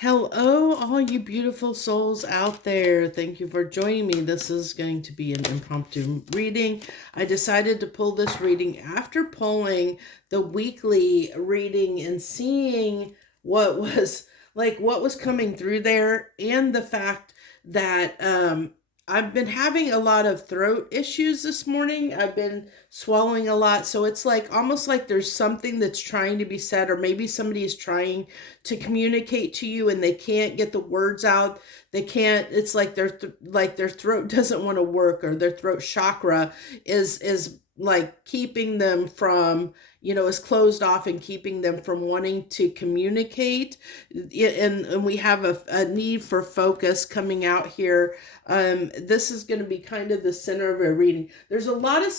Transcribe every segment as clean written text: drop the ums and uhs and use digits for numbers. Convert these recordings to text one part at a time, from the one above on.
Hello, all you beautiful souls out there. Thank you for joining me. This is going to be an impromptu reading. I decided to pull this reading after pulling the weekly reading and seeing what was coming through there, and the fact that I've been having a lot of throat issues this morning. I've been swallowing a lot. So it's like almost like there's something that's trying to be said, or maybe somebody is trying to communicate to you and they can't get the words out. They can't, it's like their throat doesn't want to work, or their throat chakra is like keeping them from, is closed off and keeping them from wanting to communicate. And we have a need for focus coming out here. This is going to be kind of the center of a reading. There's a lot of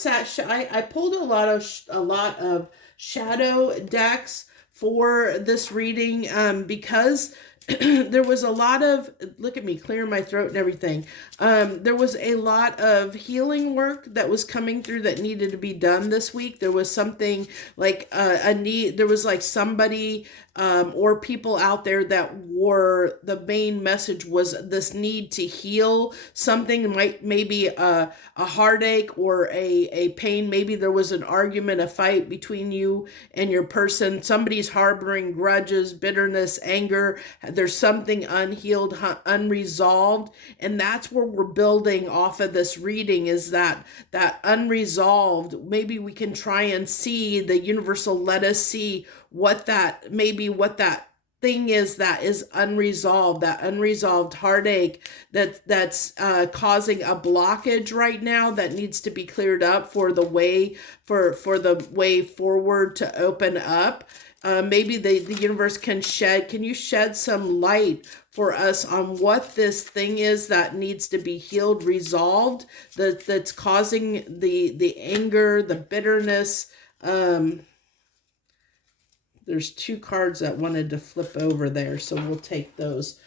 I pulled a lot of shadow decks for this reading, because there was a lot of, look at me clearing my throat and everything. There was a lot of healing work that was coming through that needed to be done this week. There was something like a need. There was like somebody or people out there that were, the main message was this need to heal something, maybe a heartache or a pain. Maybe there was an argument, a fight between you and your person. Somebody's harboring grudges, bitterness, anger. There's something unhealed, unresolved, and that's where we're building off of this reading, is that unresolved. Maybe we can try and see, the universal let us see what that thing is that is unresolved, that unresolved heartache that's causing a blockage right now that needs to be cleared up for the way forward to open up. Maybe the universe can you shed some light for us on what this thing is that needs to be healed, resolved, that's causing the anger, the bitterness. There's two cards that wanted to flip over there, so we'll take those.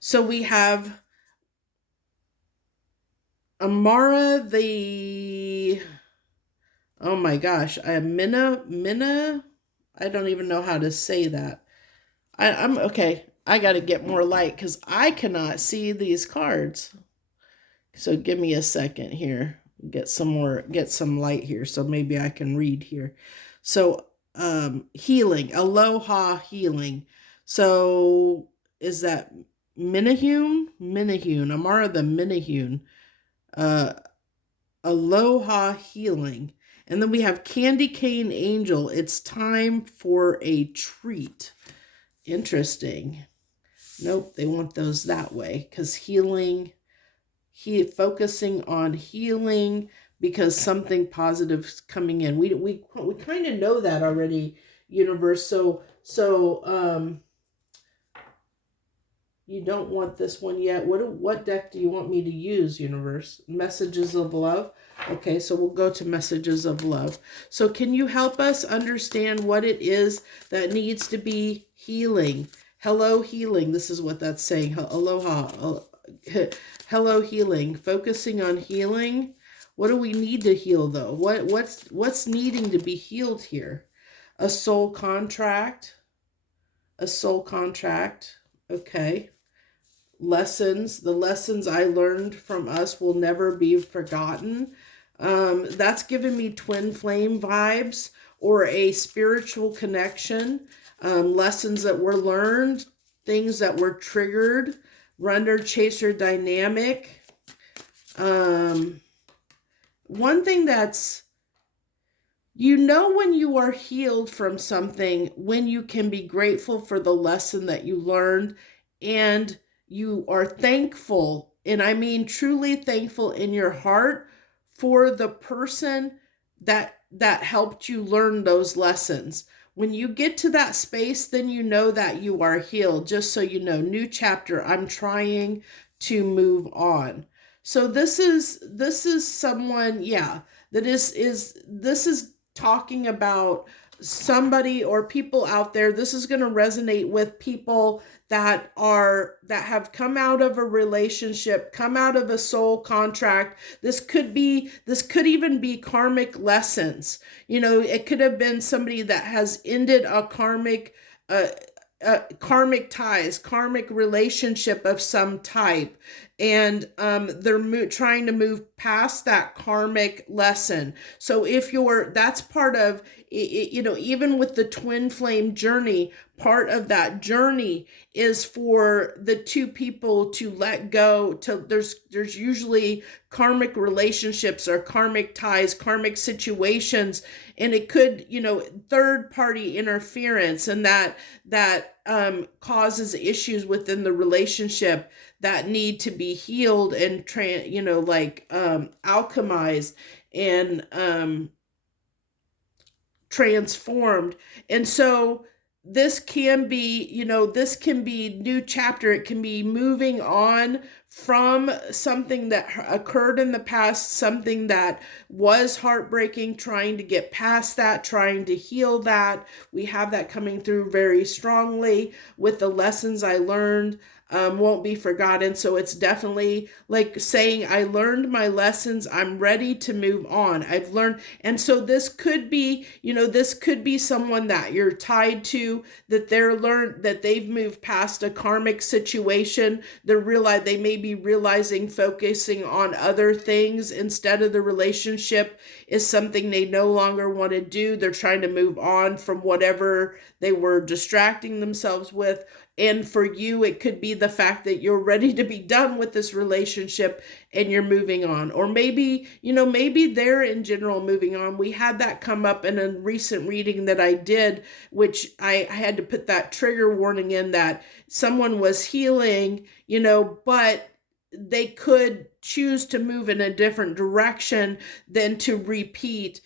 So we have Amara, oh my gosh, Minna, I don't even know how to say that. I'm okay. I got to get more light because I cannot see these cards. So give me a second here. Get some light here, so maybe I can read here. So healing, aloha healing. So is that Minahune, Amara the Minahune, aloha healing. And then we have Candy Cane Angel. It's time for a treat. Interesting. Nope, they want those that way, because focusing on healing, because something positive is coming in. We kind of know that already, universe. So you don't want this one yet. What deck do you want me to use, universe? Messages of love. Okay, so we'll go to messages of love. So can you help us understand what it is that needs to be healing? Hello, healing. This is what that's saying. Aloha. Hello, healing. Focusing on healing. What do we need to heal, though? What's needing to be healed here? A soul contract. A soul contract. Okay. Lessons. The lessons I learned from us will never be forgotten. That's giving me twin flame vibes, or a spiritual connection. Lessons that were learned, things that were triggered, runner chaser dynamic. One thing that's, when you are healed from something, when you can be grateful for the lesson that you learned, and you are thankful, and I mean truly thankful in your heart, for the person that helped you learn those lessons. When you get to that space, then you know that you are healed. Just so you know, new chapter, I'm trying to move on. So this is someone, that is talking about somebody or people out there. This is going to resonate with people that have come out of a relationship, come out of a soul contract. This could even be karmic lessons. It could have been somebody that has ended a karmic karmic ties, karmic relationship of some type, and they're trying to move past that karmic lesson. So if you're, that's part of it, even with the twin flame journey, part of that journey is for the two people to let go. To there's usually karmic relationships or karmic ties, karmic situations, and it could, third party interference, and that causes issues within the relationship that need to be healed and alchemized and transformed. And so this can be new chapter. It can be moving on from something that occurred in the past, something that was heartbreaking, trying to get past that, trying to heal that. We have that coming through very strongly with the lessons I learned. Won't be forgotten. So it's definitely like saying, I learned my lessons. I'm ready to move on. I've learned. And so this could be, this could be someone that you're tied to, that that they've moved past a karmic situation. They may be realizing focusing on other things instead of the relationship is something they no longer want to do. They're trying to move on from whatever they were distracting themselves with. And for you, it could be the fact that you're ready to be done with this relationship and you're moving on. Or maybe, maybe they're in general moving on. We had that come up in a recent reading that I did, which I had to put that trigger warning in that someone was healing, but they could choose to move in a different direction than to repeat,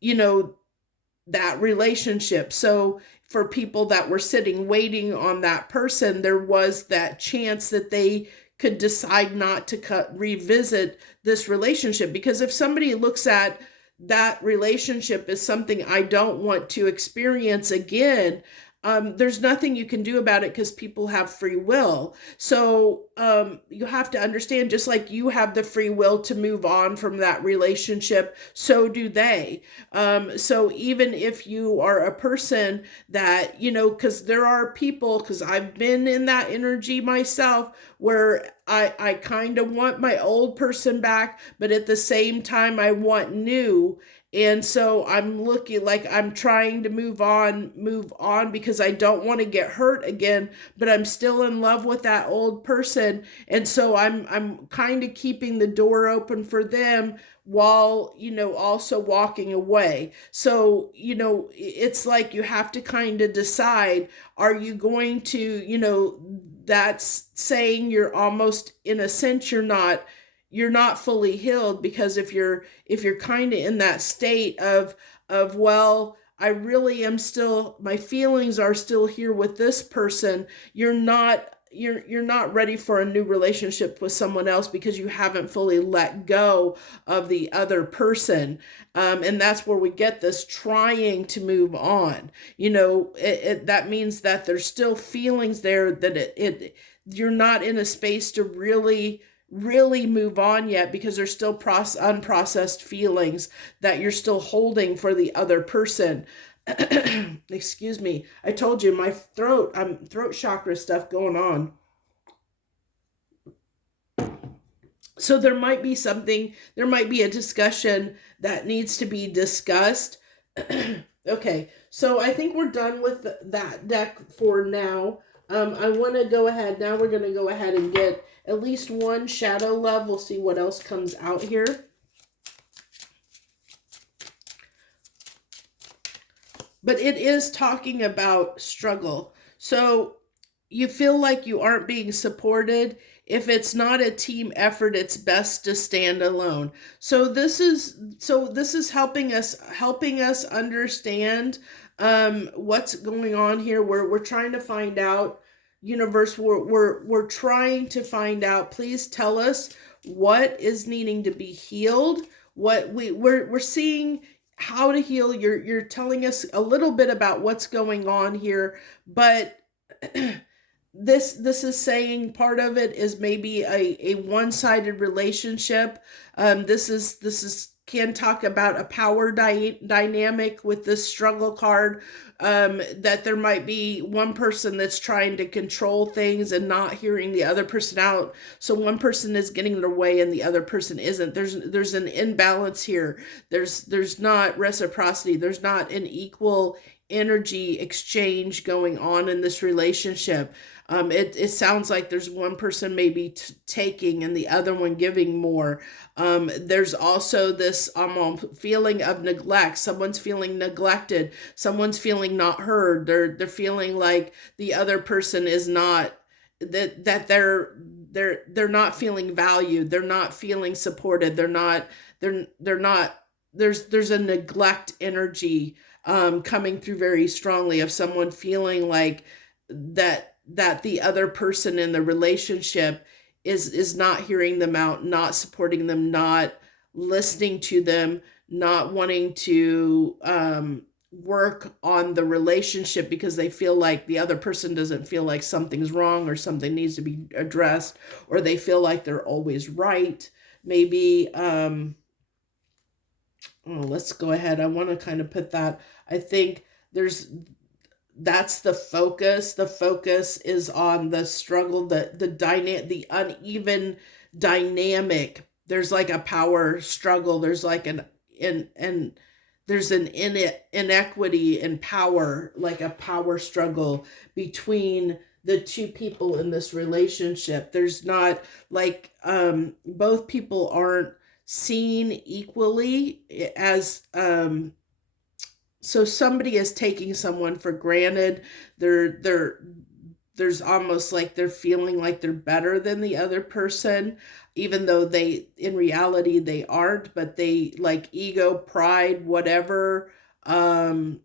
that relationship. So for people that were sitting waiting on that person, there was that chance that they could decide not to revisit this relationship. Because if somebody looks at that relationship as something I don't want to experience again, there's nothing you can do about it because people have free will. So you have to understand, just like you have the free will to move on from that relationship, so do they. So even if you are a person that, because there are people, because I've been in that energy myself, where I kind of want my old person back, but at the same time I want new. And so I'm looking like I'm trying to move on because I don't want to get hurt again, but I'm still in love with that old person. And so I'm kind of keeping the door open for them while, also walking away. So, it's like you have to kind of decide, are you going to, that's saying you're almost, in a sense, you're not fully healed, because if you're kind of in that state of well, I really am still, my feelings are still here with this person, you're not ready for a new relationship with someone else because you haven't fully let go of the other person. And that's where we get this trying to move on. That means that there's still feelings there, that you're not in a space to really move on yet, because there's still unprocessed feelings that you're still holding for the other person. Excuse me. I told you my throat chakra stuff going on. So there might be a discussion that needs to be discussed. Okay, so I think we're done with that deck for now. I want to go ahead. Now we're going to go ahead and get at least one shadow love. We'll see what else comes out here. But it is talking about struggle. So you feel like you aren't being supported. If it's not a team effort, it's best to stand alone. So this is helping us understand what's going on here. We're trying to find out, universe, we're trying to find out. Please tell us what is needing to be healed. What we're seeing how to heal. You're telling us a little bit about what's going on here, but this is saying part of it is maybe a one-sided relationship. This is can talk about a power dynamic with this struggle card, that there might be one person that's trying to control things and not hearing the other person out. So one person is getting their way and the other person isn't. There's an imbalance here. There's not reciprocity. There's not an equal energy exchange going on in this relationship. It sounds like there's one person maybe taking and the other one giving more. There's also this feeling of neglect. Someone's feeling neglected. Someone's feeling not heard. They're feeling like the other person is not, that they're not feeling valued. They're not feeling supported. They're not. There's a neglect energy coming through very strongly, of someone feeling like that the other person in the relationship is not hearing them out, not supporting them, not listening to them, not wanting to work on the relationship because they feel like the other person doesn't feel like something's wrong or something needs to be addressed, or they feel like they're always right. Maybe let's go ahead. I want to kind of put that. I think that's the focus. The focus is on the struggle, the uneven dynamic. There's like a power struggle. There's like there's an inequity in power, like a power struggle between the two people in this relationship. There's not like both people aren't seen equally as so somebody is taking someone for granted. There's almost like they're feeling like they're better than the other person, even though they in reality they aren't, but they like ego, pride, whatever, for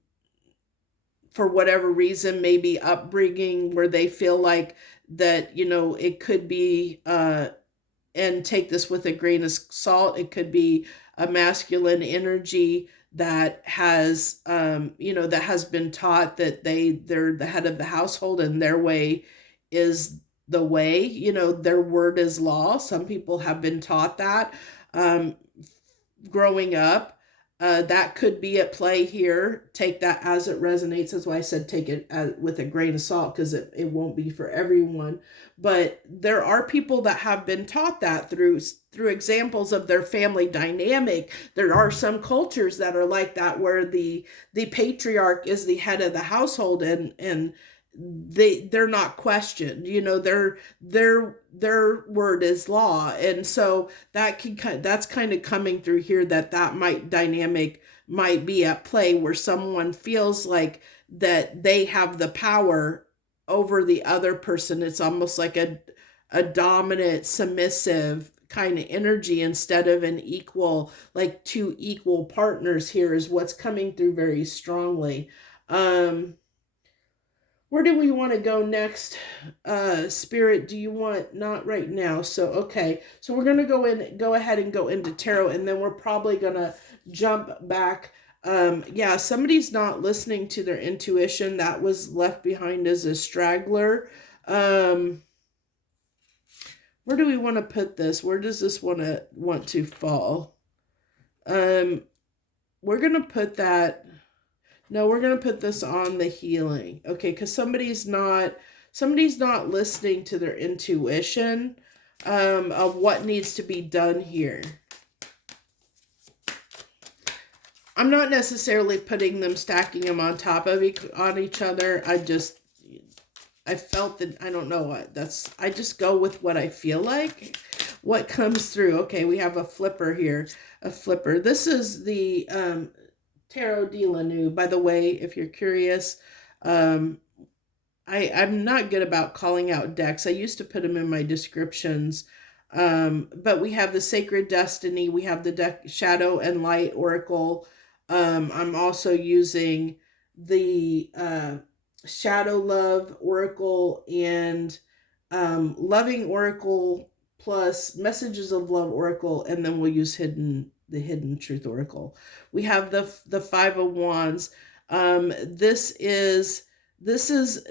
whatever reason, maybe upbringing where they feel like that, it could be and take this with a grain of salt, it could be a masculine energy that has that has been taught that they're the head of the household and their way is the way, their word is law. Some people have been taught that growing up. That could be at play here. Take that as it resonates. That's why I said take it with a grain of salt, because it won't be for everyone. But there are people that have been taught that through examples of their family dynamic. There are some cultures that are like that, where the patriarch is the head of the household, and they're not questioned. Their word is law. And so that's kind of coming through here, that dynamic might be at play, where someone feels like that they have the power over the other person. It's almost like a dominant, submissive kind of energy, instead of an equal, like two equal partners here is what's coming through very strongly. Where do we want to go next? Spirit, do you want, not right now. So, okay. So we're going to go ahead and go into tarot, and then we're probably going to jump back. Yeah, somebody's not listening to their intuition. That was left behind as a straggler. Where do we want to put this? Where does this want to fall? We're going to put that. No, we're going to put this on the healing. Okay, because somebody's not listening to their intuition of what needs to be done here. I'm not necessarily putting them, stacking them on top of on each other. I felt that, I don't know what, I just go with what I feel like, what comes through. Okay, we have a flipper here, a flipper. This is the Tarot de la New, by the way, if you're curious. I'm not good about calling out decks. I used to put them in my descriptions. But we have the Sacred Destiny. We have the deck Shadow and Light Oracle. I'm also using the Shadow Love Oracle and Loving Oracle plus Messages of Love Oracle, and then we'll use the Hidden Truth Oracle. We have the Five of Wands. This is this is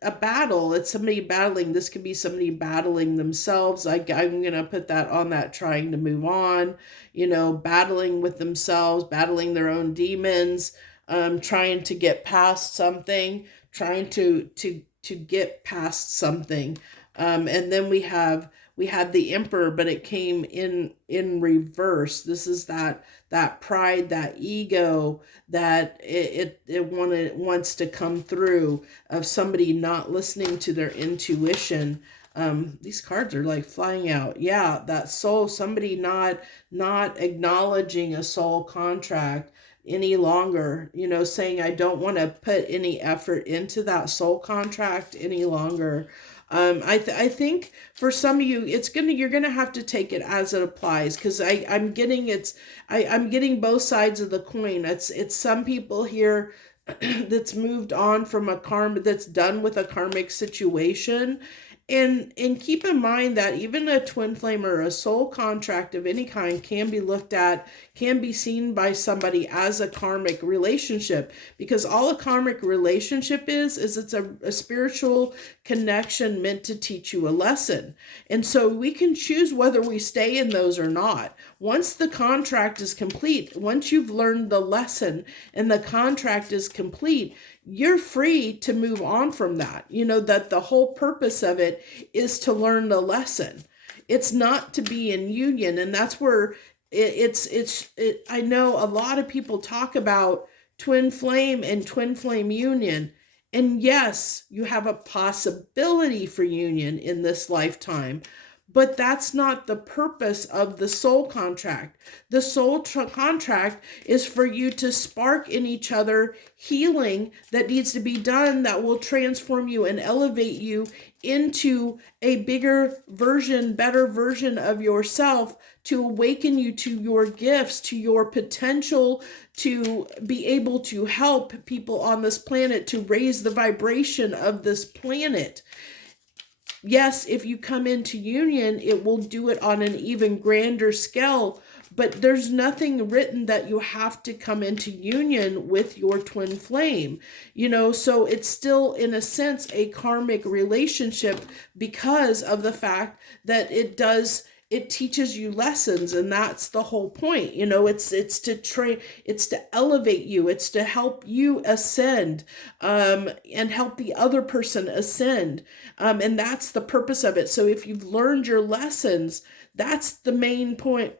a battle. It's somebody battling. This could be somebody battling themselves. I'm going to put that on that, trying to move on, battling with themselves, battling their own demons, trying to get past something, trying to get past something. And then we had the emperor, but it came in reverse. This is that pride, that ego, that wants to come through, of somebody not listening to their intuition. These cards are like flying out. Yeah, that soul, somebody not acknowledging a soul contract any longer, saying, I don't want to put any effort into that soul contract any longer. I think for some of you, you're gonna have to take it as it applies, because I'm getting I'm getting both sides of the coin. It's some people here that's moved on from a karma, that's done with a karmic situation. And keep in mind that even a twin flame or a soul contract of any kind can be looked at, can be seen by somebody as a karmic relationship, because all a karmic relationship is it's a spiritual connection meant to teach you a lesson. And so we can choose whether we stay in those or not. Once the contract is complete, once you've learned the lesson and the contract is complete, you're free to move on from that. That the whole purpose of it is to learn the lesson. It's not to be in union. And that's where I know a lot of people talk about twin flame and twin flame union. And yes, you have a possibility for union in this lifetime, but that's not the purpose of the soul contract. The soul contract is for you to spark in each other healing that needs to be done, that will transform you and elevate you into a bigger version, better version of yourself, to awaken you to your gifts, to your potential, to be able to help people on this planet, to raise the vibration of this planet. Yes, if you come into union, it will do it on an even grander scale, but there's nothing written that you have to come into union with your twin flame, so it's still, in a sense, a karmic relationship, because of the fact that it teaches you lessons, and that's the whole point. It's to train, it's to elevate you, it's to help you ascend, and help the other person ascend, and that's the purpose of it. So if you've learned your lessons, that's the main point.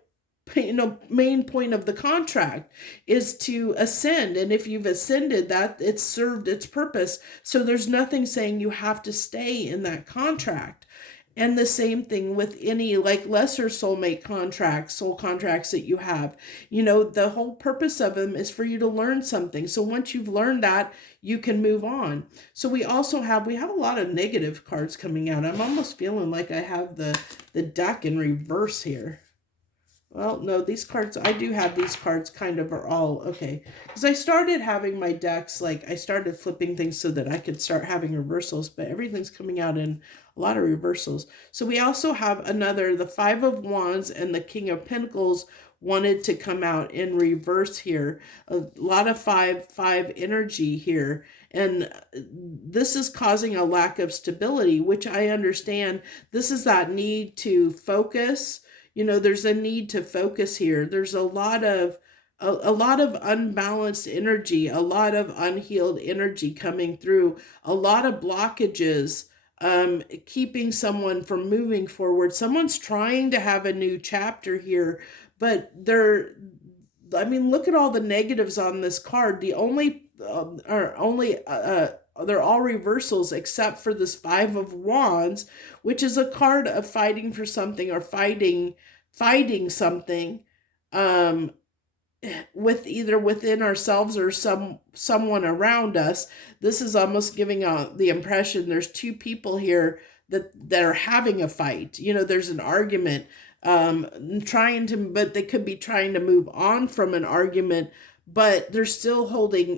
Main point of the contract is to ascend, and if you've ascended, that it's served its purpose. So there's nothing saying you have to stay in that contract. And the same thing with any lesser soulmate contracts, soul contracts that you have. The whole purpose of them is for you to learn something. So once you've learned that, you can move on. So we have a lot of negative cards coming out. I'm almost feeling like I have the deck in reverse here. Well, no, these cards, I do have these cards kind of are all okay. Because I started having my decks, I started flipping things so that I could start having reversals, but everything's coming out in a lot of reversals. So we also have the Five of Wands and the King of Pentacles wanted to come out in reverse here. A lot of five energy here. And this is causing a lack of stability, which I understand. This is that need to focus. There's a need to focus here. There's a lot of unbalanced energy, a lot of unhealed energy coming through, a lot of blockages, keeping someone from moving forward. Someone's trying to have a new chapter here, but look at all the negatives on this card. The only they're all reversals except for this Five of Wands, which is a card of fighting for something, or fighting something, with either within ourselves or someone around us. This is almost giving the impression there's two people here that are having a fight. There's an argument, but they could be trying to move on from an argument, but they're still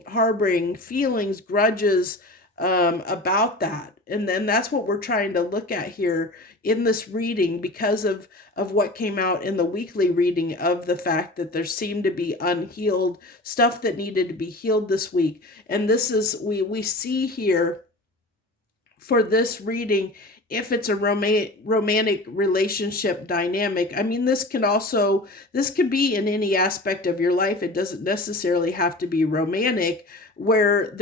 harboring feelings, grudges, about that. And then that's what we're trying to look at here in this reading, because of what came out in the weekly reading, of the fact that there seemed to be unhealed stuff that needed to be healed this week. And this is, we see here for this reading, if it's a romantic relationship dynamic, I mean, this could be in any aspect of your life. It doesn't necessarily have to be romantic, where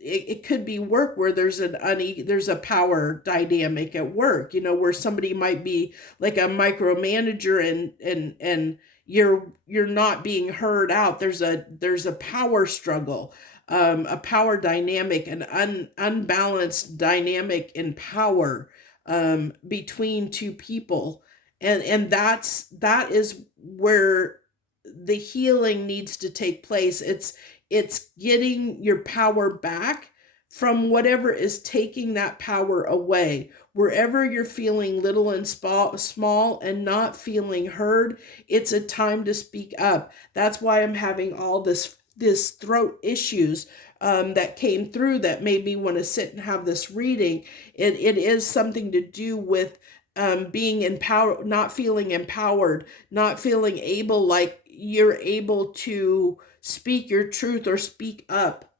it could be work, where there's there's a power dynamic at work, where somebody might be like a micromanager, and you're not being heard out. There's a power struggle, a power dynamic, an unbalanced dynamic in power, between two people, and that is where the healing needs to take place. It's getting your power back from whatever is taking that power away. Wherever you're feeling little and small and not feeling heard, it's a time to speak up. That's why I'm having all this throat issues, that came through, that made me want to sit and have this reading. It is something to do with, being empowered, not feeling empowered, not feeling able, like you're able to speak your truth or speak up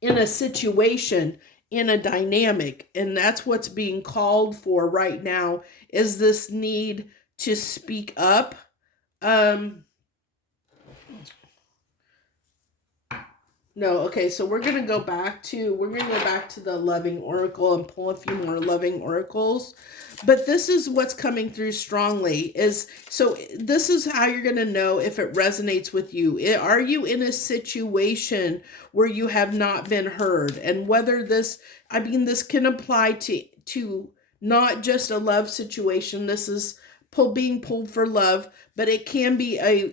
in a situation, in a dynamic. And that's what's being called for right now, is this need to speak up. No, okay, so we're gonna go back to the loving oracle and pull a few more loving oracles. But this is what's coming through strongly, this is how you're gonna know if it resonates with you. Are you in a situation where you have not been heard? And whether this can apply to not just a love situation. This is being pulled for love, but it can be a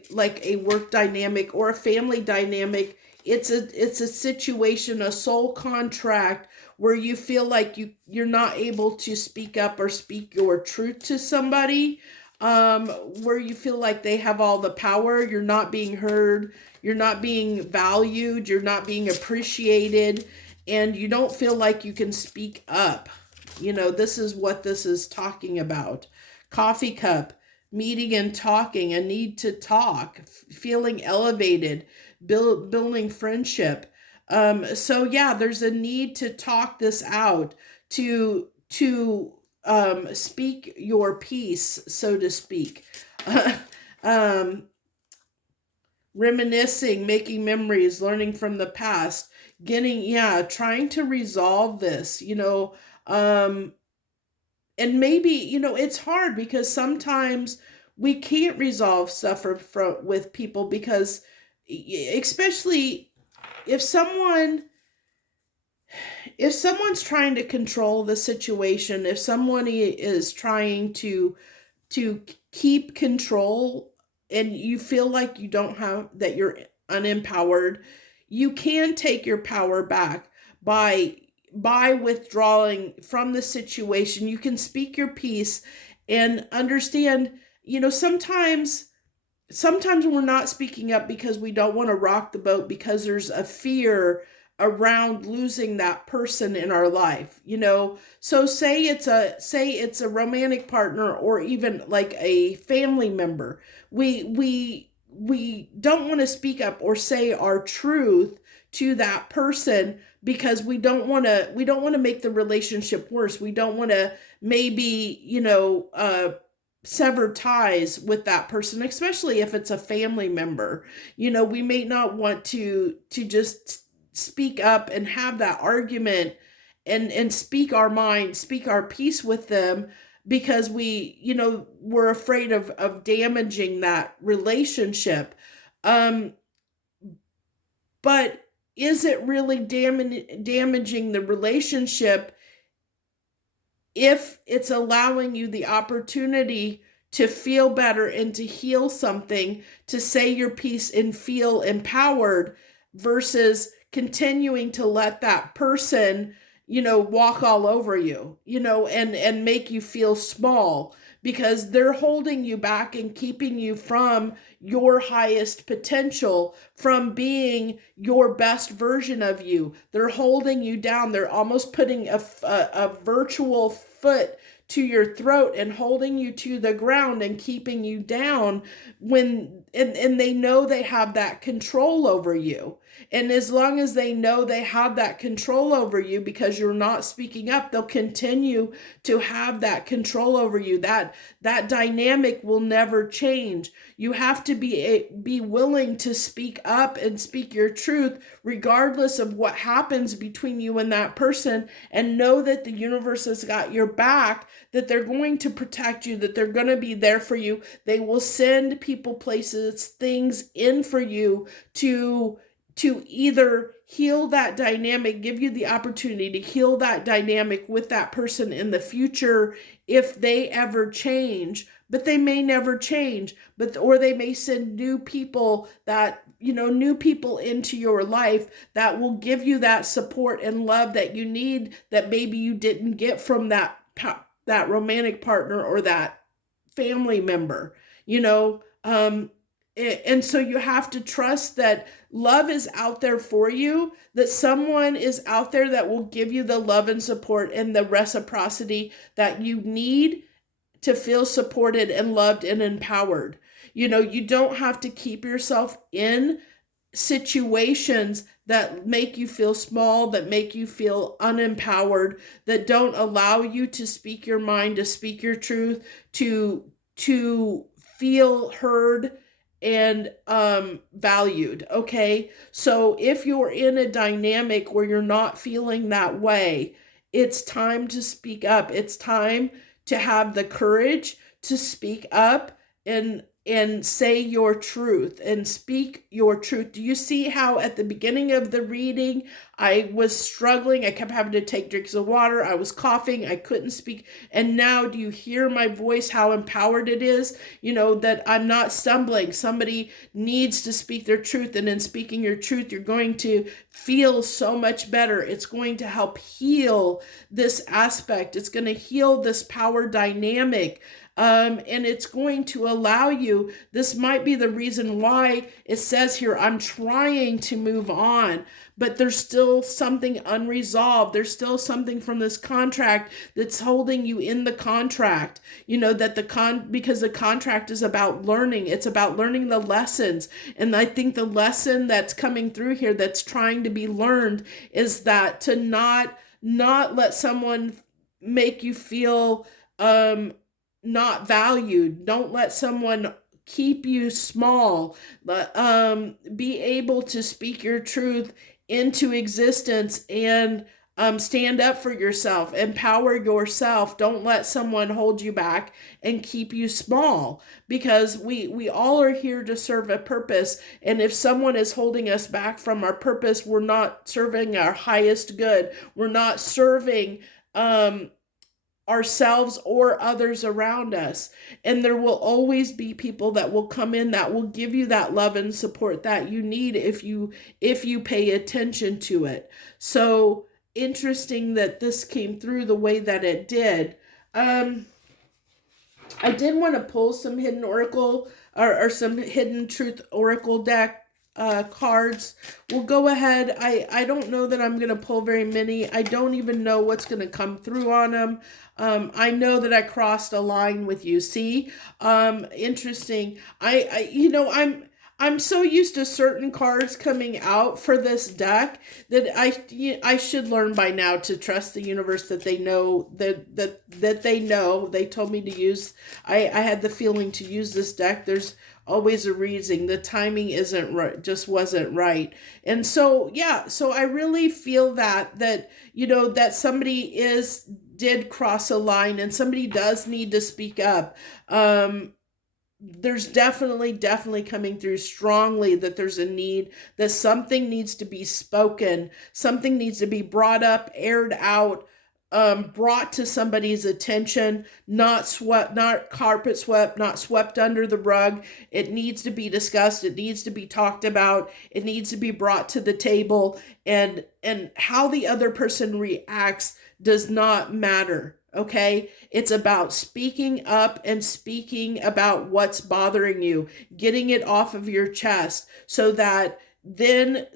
work dynamic or a family dynamic. It's a situation, a soul contract, where you feel like you're not able to speak up or speak your truth to somebody, where you feel like they have all the power. You're not being heard, you're not being valued, you're not being appreciated, and you don't feel like you can speak up. This is what this is talking about. Coffee cup, meeting and talking, a need to talk, feeling elevated, building friendship. So yeah, there's a need to talk this out, to speak your piece, so to speak. um, Reminiscing, making memories, learning from the past, trying to resolve this. And maybe, it's hard, because sometimes we can't resolve stuff with people, because especially if someone's trying to control the situation, if someone is trying to keep control, and you feel like you don't have that, you're unempowered, you can take your power back by withdrawing from the situation. You can speak your piece and understand, sometimes we're not speaking up because we don't want to rock the boat, because there's a fear around losing that person in our life. So say it's a romantic partner, or even like a family member. We don't want to speak up or say our truth to that person, because we don't want to make the relationship worse. We don't want to maybe sever ties with that person, especially if it's a family member. We may not want to just speak up and have that argument, and speak our mind, speak our piece with them, because we're afraid of damaging that relationship. But is it really damaging the relationship if it's allowing you the opportunity to feel better and to heal something, to say your piece and feel empowered, versus continuing to let that person, walk all over you, and make you feel small, because they're holding you back and keeping you from your highest potential, from being your best version of you. They're holding you down. They're almost putting a virtual foot to your throat and holding you to the ground and keeping you down, and they know they have that control over you. And as long as they know they have that control over you because you're not speaking up, they'll continue to have that control over you. That dynamic will never change. You have to be willing to speak up and speak your truth regardless of what happens between you and that person, and know that the universe has got your back, that they're going to protect you, that they're going to be there for you. They will send people, places, things in for you to either heal that dynamic, give you the opportunity to heal that dynamic with that person in the future if they ever change. But they may never change, or they may send new people new people into your life that will give you that support and love that you need, that maybe you didn't get from that romantic partner or that family member, and so you have to trust that love is out there for you, that someone is out there that will give you the love and support and the reciprocity that you need to feel supported and loved and empowered. You don't have to keep yourself in situations that make you feel small, that make you feel unempowered, that don't allow you to speak your mind, to speak your truth, to feel heard and valued. Okay, so if you're in a dynamic where you're not feeling that way, it's time to speak up. It's time to have the courage to speak up and say your truth and speak your truth. Do you see how at the beginning of the reading I was struggling? I kept having to take drinks of water. I was coughing. I couldn't speak. And now do you hear my voice, how empowered it is? That I'm not stumbling. Somebody needs to speak their truth. And in speaking your truth, you're going to feel so much better. It's going to help heal this aspect. It's going to heal this power dynamic. And it's going to allow you, this might be the reason why it says here, I'm trying to move on, but there's still something unresolved. There's still something from this contract that's holding you in the contract, because the contract is about learning. It's about learning the lessons. And I think the lesson that's coming through here that's trying to be learned is that to not let someone make you feel, not valued. Don't let someone keep you small. Be able to speak your truth into existence and stand up for yourself, empower yourself. Don't let someone hold you back and keep you small, because we all are here to serve a purpose. And if someone is holding us back from our purpose, we're not serving our highest good. We're not serving ourselves or others around us. And there will always be people that will come in that will give you that love and support that you need if you pay attention to it. So interesting that this came through the way that it did. I did want to pull some hidden oracle or some hidden truth oracle deck cards. We'll go ahead. I don't know that I'm going to pull very many. I don't even know what's going to come through on them. I know that I crossed a line with you. See, interesting. I'm so used to certain cards coming out for this deck that I should learn by now to trust the universe, that they know that they know. They told me to use. I had the feeling to use this deck. There's always a reason. The timing isn't right, just wasn't right. And so, yeah, so I really feel that somebody did cross a line, and somebody does need to speak up. There's definitely coming through strongly that there's a need, that something needs to be spoken, something needs to be brought up, aired out, brought to somebody's attention, not carpet swept, not swept under the rug. It needs to be discussed. It needs to be talked about. It needs to be brought to the table, and how the other person reacts does not matter. Okay, it's about speaking up and speaking about what's bothering you, getting it off of your chest so that then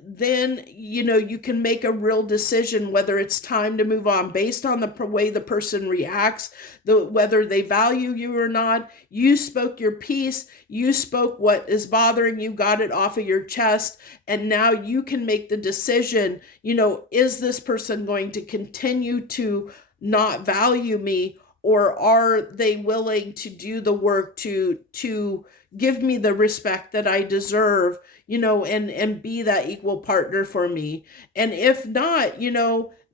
you can make a real decision whether it's time to move on based on the way the person reacts, whether they value you or not. You spoke your piece, you spoke what is bothering you, got it off of your chest, and now you can make the decision, is this person going to continue to not value me, or are they willing to do the work to give me the respect that I deserve, and be that equal partner for me. And if not,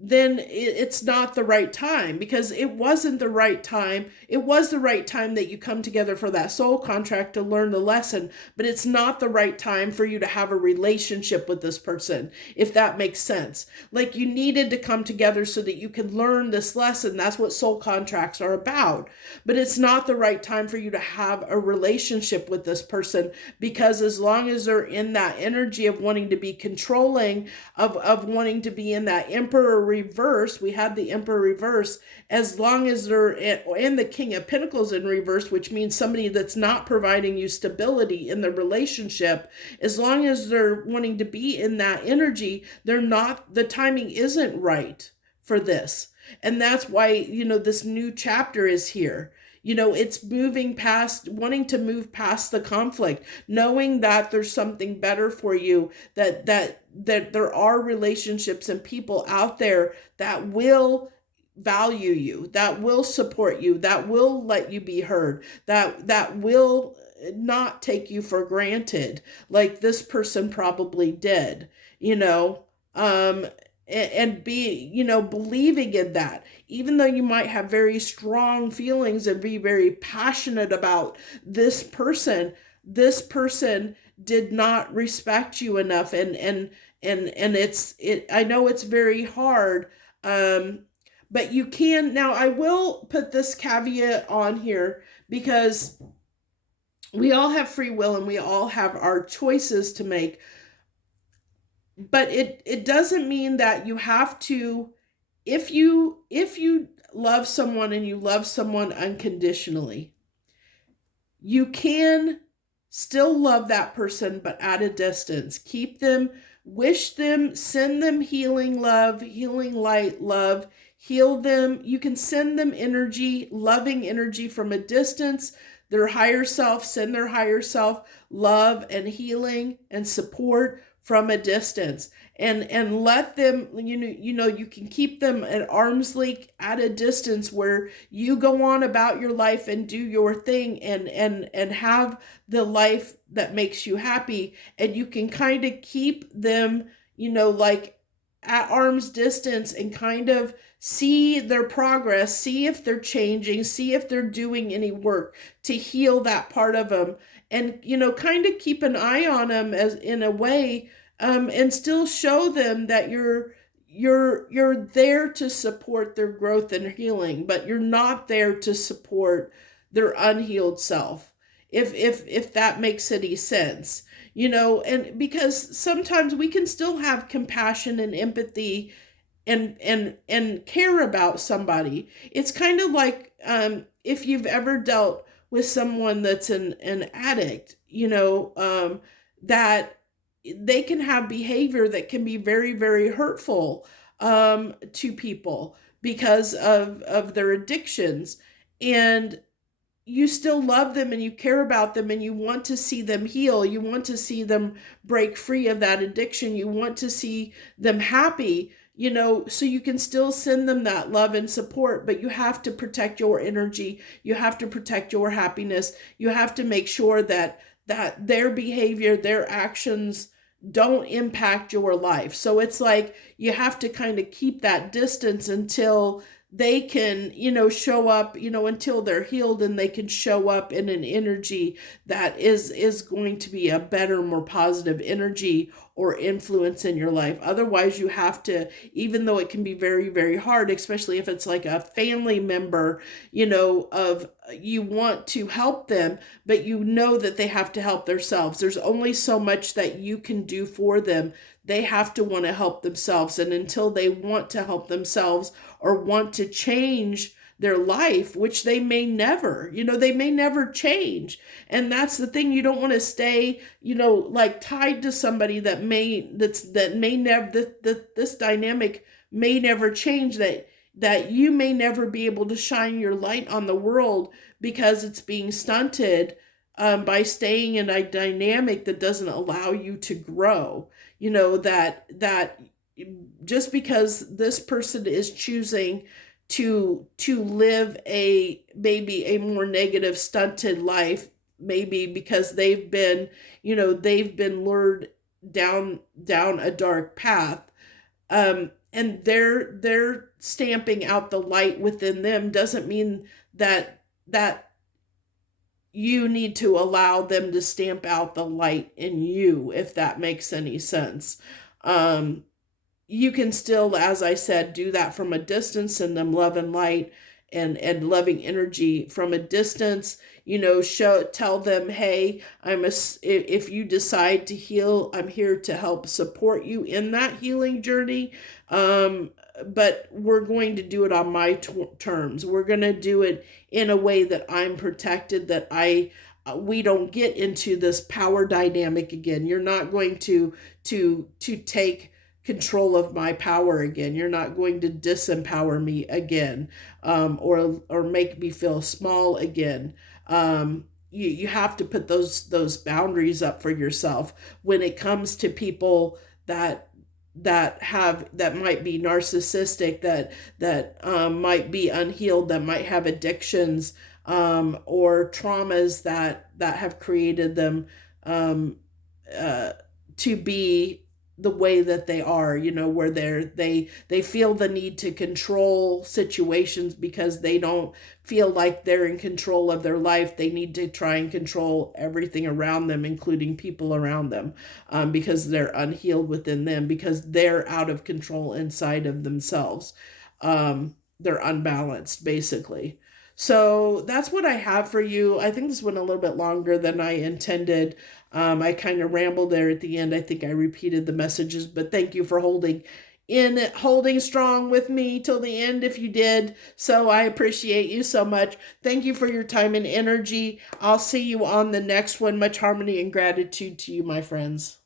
then it's not the right time, because it wasn't the right time. It was the right time that you come together for that soul contract to learn the lesson, but it's not the right time for you to have a relationship with this person, if that makes sense. Like, you needed to come together so that you can learn this lesson. That's what soul contracts are about. But it's not the right time for you to have a relationship with this person, because as long as they're in that energy of wanting to be controlling, of wanting to be in that Emperor reverse, we had the Emperor reverse, as long as they're in the King of Pentacles in reverse, which means somebody that's not providing you stability in the relationship, as long as they're wanting to be in that energy, the timing isn't right for this. And that's why, this new chapter is here. It's wanting to move past the conflict, knowing that there's something better for you, that there are relationships and people out there that will value you, that will support you, that will let you be heard, that will not take you for granted like this person probably did, um and be, believing in that, even though you might have very strong feelings and be very passionate about this person did not respect you enough. And I know it's very hard, but you can. Now, I will put this caveat on here, because we all have free will and we all have our choices to make. But it doesn't mean that you have to, if you love someone and you love someone unconditionally, you can still love that person, but at a distance. Keep them, wish them, send them healing love, healing light love, heal them. You can send them energy, loving energy from a distance. Their higher self, send their higher self love and healing and support from a distance, and let them, you can keep them at arm's length at a distance, where you go on about your life and do your thing, and have the life that makes you happy. And you can kind of keep them, like at arm's distance, and kind of see their progress, see if they're changing, see if they're doing any work to heal that part of them, and kind of keep an eye on them as in a way, and still show them that you're there to support their growth and healing, but you're not there to support their unhealed self, if that makes any sense. And because sometimes we can still have compassion and empathy and care about somebody. It's kind of like, if you've ever dealt with someone that's an addict, that they can have behavior that can be very, very hurtful, to people, because of their addictions. And you still love them and you care about them and you want to see them heal. You want to see them break free of that addiction. You want to see them happy, so you can still send them that love and support, but you have to protect your energy. You have to protect your happiness. You have to make sure that their behavior, their actions don't impact your life. So it's like you have to kind of keep that distance until they can, show up, until they're healed and they can show up in an energy that is going to be a better, more positive energy or influence in your life. Otherwise, you have to, even though it can be very, very hard, especially if it's like a family member, of you want to help them, but that they have to help themselves. There's only so much that you can do for them. They have to want to help themselves. And until they want to help themselves or want to change their life, which they may never, they may never change. And that's the thing. You don't want to stay, like tied to somebody that may never, this dynamic may never change, that you may never be able to shine your light on the world because it's being stunted, by staying in a dynamic that doesn't allow you to grow. That just because this person is choosing to live maybe a more negative, stunted life, maybe because they've been lured down a dark path, and they're stamping out the light within them, doesn't mean that you need to allow them to stamp out the light in you, if that makes any sense. um you can still, as I said, do that from a distance, send them love and light and loving energy from a distance. Tell them, hey, if you decide to heal, I'm here to help support you in that healing journey. But we're going to do it on my terms. We're going to do it in a way that I'm protected, that we don't get into this power dynamic again. You're not going to take control of my power again. You're not going to disempower me again, or make me feel small again. You have to put those boundaries up for yourself when it comes to people that might be narcissistic, that might be unhealed, that might have addictions, or traumas that have created them, um, to be the way that they are, where they feel the need to control situations because they don't feel like they're in control of their life. They need to try and control everything around them, including people around them, because they're unhealed within them, because they're out of control inside of themselves. They're unbalanced, basically. So that's what I have for you. I think this went a little bit longer than I intended. I kind of rambled there at the end. I think I repeated the messages, but thank you for holding strong with me till the end if you did. So I appreciate you so much. Thank you for your time and energy. I'll see you on the next one. Much harmony and gratitude to you, my friends.